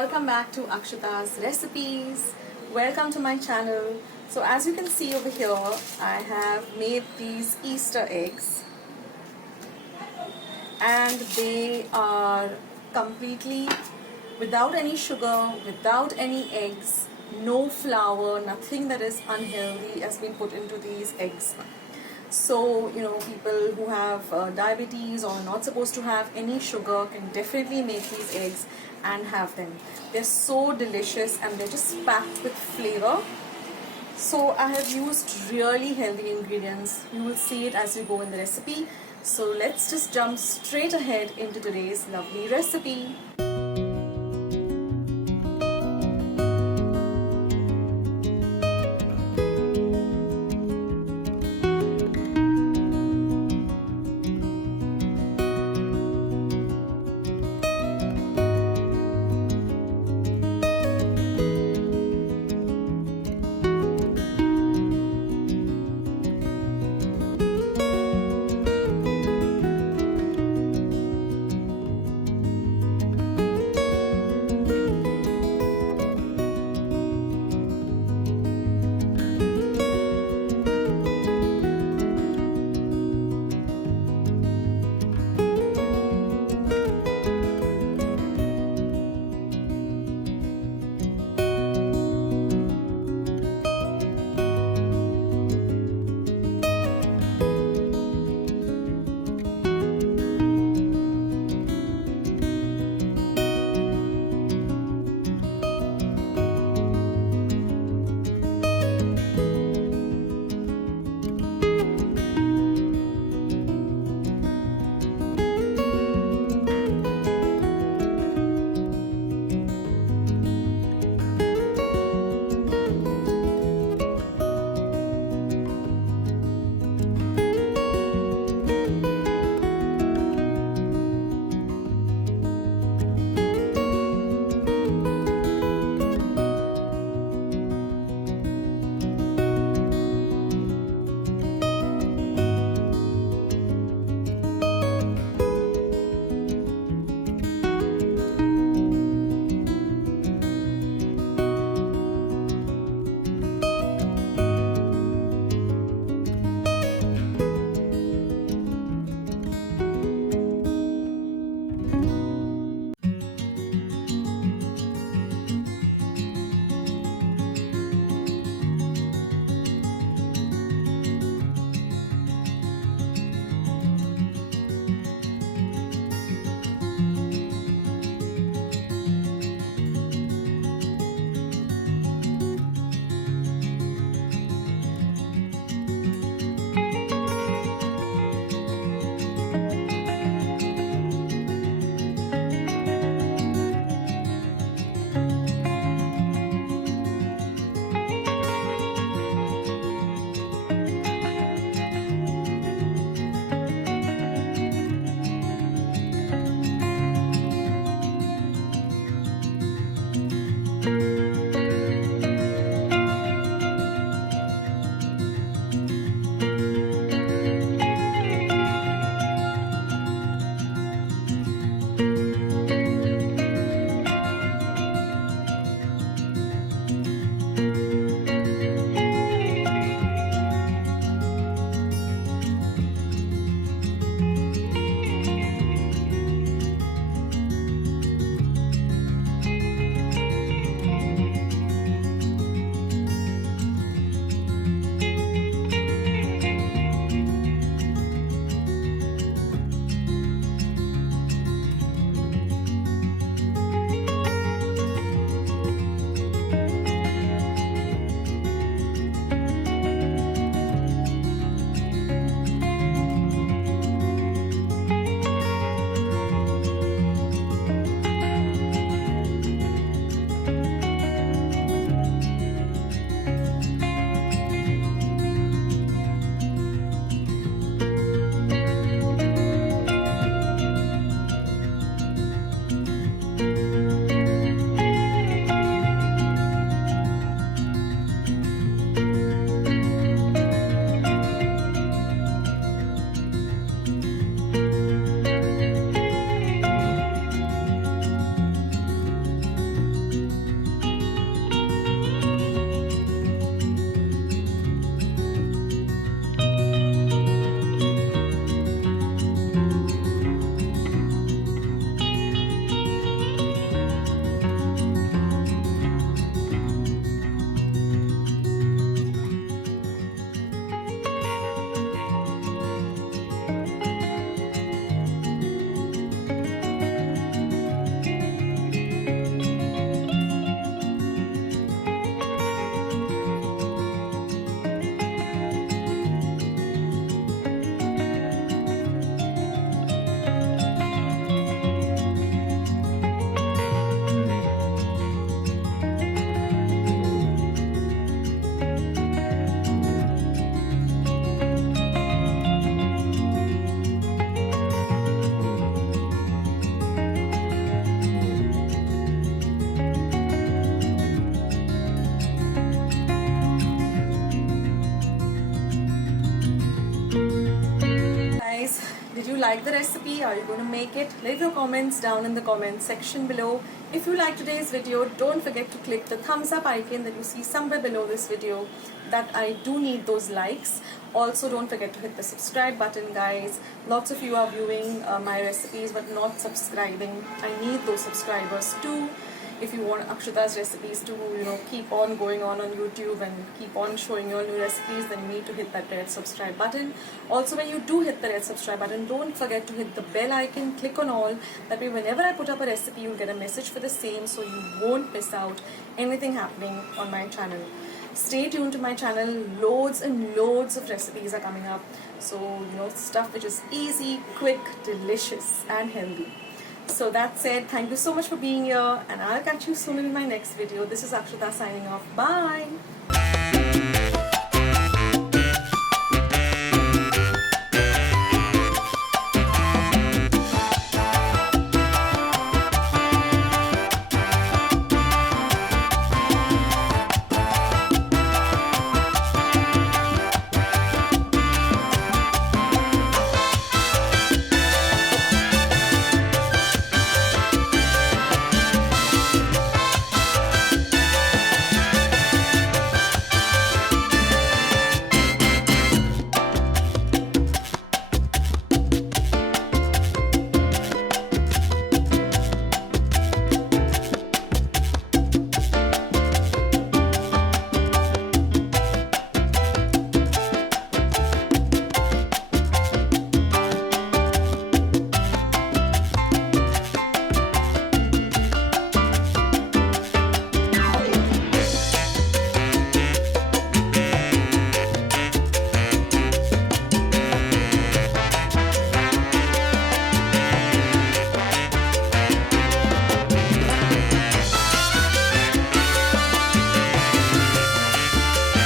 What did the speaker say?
welcome back to Akshata's recipes. Welcome to my channel. So as you can see over here, I have made these Easter eggs and they are completely without any sugar, without any eggs, no flour, nothing that is unhealthy has been put into these eggs. So, people who have diabetes or not supposed to have any sugar can definitely make these eggs and have them. They're so delicious and they're just packed with flavor. So I have used really healthy ingredients. You will see it as you go in the recipe. So let's just jump straight ahead into today's lovely recipe. Did you like the recipe? Are you going to make it? Leave your comments down in the comment section below. If you like today's video, don't forget to click the thumbs up icon that you see somewhere below this video. That I do need those likes. Also, don't forget to hit the subscribe button, guys. Lots of you are viewing my recipes but not subscribing. I need those subscribers too. If you want Akshata's recipes to, keep on going on YouTube and keep on showing your new recipes, then you need to hit that red subscribe button. Also, when you do hit the red subscribe button, don't forget to hit the bell icon, click on all. That way, whenever I put up a recipe, you'll get a message for the same, so you won't miss out anything happening on my channel. Stay tuned to my channel. Loads and loads of recipes are coming up. So, stuff which is easy, quick, delicious and healthy. So that said, thank you so much for being here, and I'll catch you soon in my next video. This is Akshata signing off. Bye!